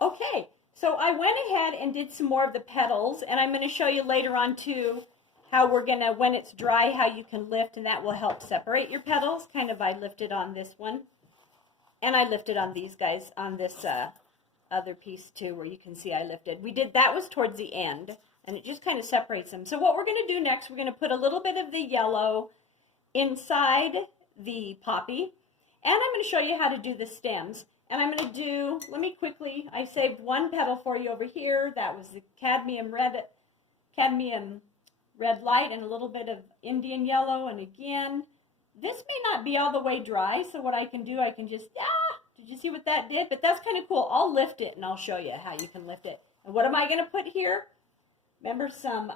Okay, so I went ahead and did some more of the petals, and I'm going to show you later on too how we're going to, when it's dry, how you can lift, and that will help separate your petals. Kind of, I lifted on this one, and I lifted on these guys on this other piece too, where you can see I lifted. We did, that was towards the end, and it just kind of separates them. So what we're going to do next, we're going to put a little bit of the yellow inside the poppy, and I'm going to show you how to do the stems. And I'm going to do, let me quickly, I saved one petal for you over here. That was the cadmium red light and a little bit of Indian yellow. And again, this may not be all the way dry, so what I can do, I can just, did you see what that did? But that's kind of cool. I'll lift it and I'll show you how you can lift it. And what am I going to put here? Remember some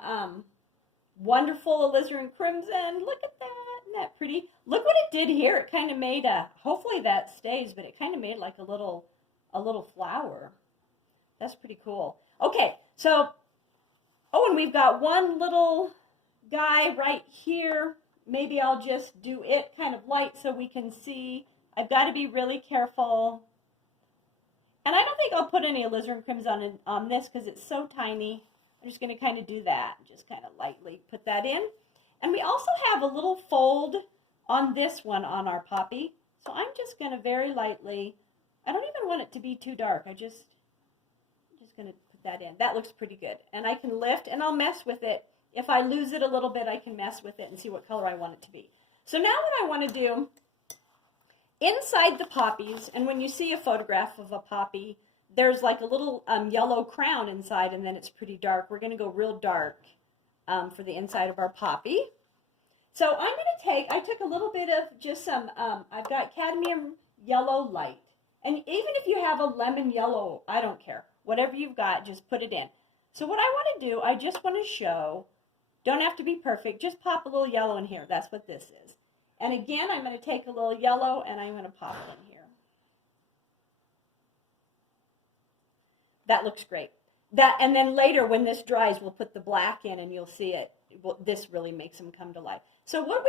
wonderful alizarin crimson. Look at that. Isn't that pretty? Look what it did here. It kind of made a, hopefully that stays, but it kind of made like a little flower. That's pretty cool. Okay, so, oh, and we've got one little guy right here. Maybe I'll just do it kind of light so we can see. I've got to be really careful. And I don't think I'll put any alizarin crimson on this because it's so tiny. I'm just going to kind of do that. Just kind of lightly put that in. And we also have a little fold on this one on our poppy. So I'm just going to very lightly, I don't even want it to be too dark. I'm just going to put that in. That looks pretty good. And I can lift and I'll mess with it. If I lose it a little bit, I can mess with it and see what color I want it to be. So now what I want to do, inside the poppies, and when you see a photograph of a poppy, there's like a little yellow crown inside, and then it's pretty dark. We're going to go real dark for the inside of our poppy. So I'm going to take, I took a little bit of just some, I've got cadmium yellow light. And even if you have a lemon yellow, I don't care. Whatever you've got, just put it in. So what I want to do, I just want to show, don't have to be perfect, just pop a little yellow in here. That's what this is. And again, I'm going to take a little yellow and I'm going to pop it in here. That looks great. That, and then later when this dries, we'll put the black in and you'll see it. This really makes them come to life. So what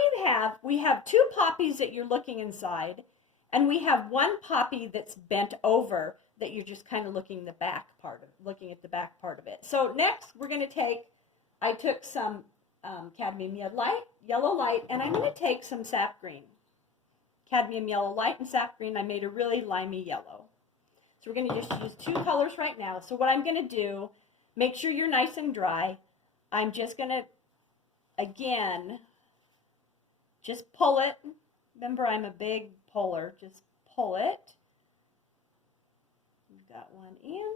we have two poppies that you're looking inside, and we have one poppy that's bent over that you're just kind of looking at the back part of it. So next we're going to take, I took some cadmium yellow light, and I'm going to take some sap green. Cadmium yellow light and sap green, I made a really limey yellow. So we're going to just use two colors right now. So what I'm going to do, make sure you're nice and dry. I'm just going to, again, just pull it. Remember, I'm a big puller. Just pull it. We've got one in.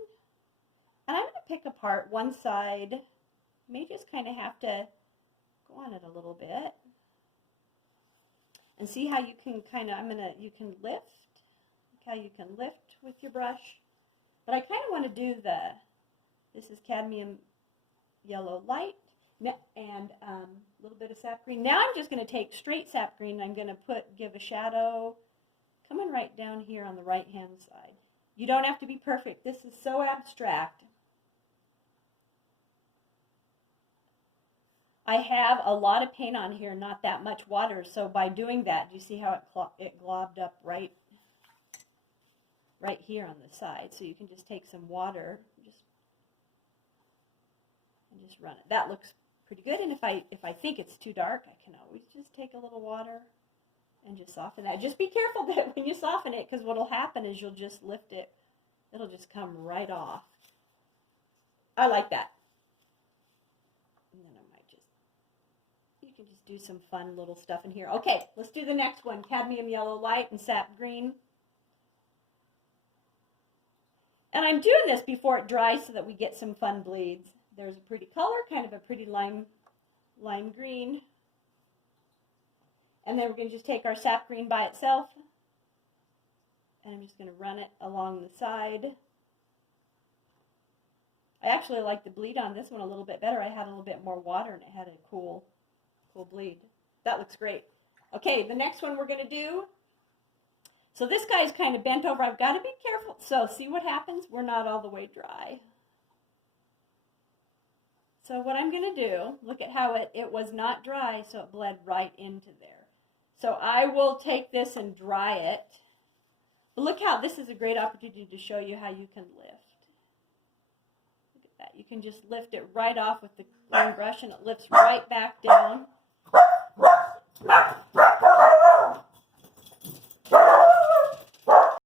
And I'm going to pick apart one side. You may just kind of have to go on it a little bit. And see how you can kind of, you can lift. Look how you can lift with your brush. But I kind of want to do this is cadmium yellow light and a little bit of sap green. Now I'm just going to take straight sap green. I'm going to give a shadow coming right down here on the right hand side. You don't have to be perfect. This is so abstract. I have a lot of paint on here, not that much water, so by doing that, do you see how it globbed up right here on the side? So you can just take some water and just run it. That looks pretty good, and if I think it's too dark, I can always just take a little water and just soften that. Just be careful that when you soften it, because what will happen is you'll just lift it. It'll just come right off. I like that. And then I might just, you can just do some fun little stuff in here. Okay, let's do the next one. Cadmium yellow light and sap green. And I'm doing this before it dries so that we get some fun bleeds. There's a pretty color, kind of a pretty lime green. And then we're going to just take our sap green by itself. And I'm just going to run it along the side. I actually like the bleed on this one a little bit better. I had a little bit more water and it had a cool bleed. That looks great. Okay, the next one we're going to do. So this guy's kind of bent over. I've got to be careful. So see what happens? We're not all the way dry. So what I'm going to do, look at how it was not dry, so it bled right into there. So I will take this and dry it. But look how this is a great opportunity to show you how you can lift. You can just lift it right off with the clean brush and it lifts right back down.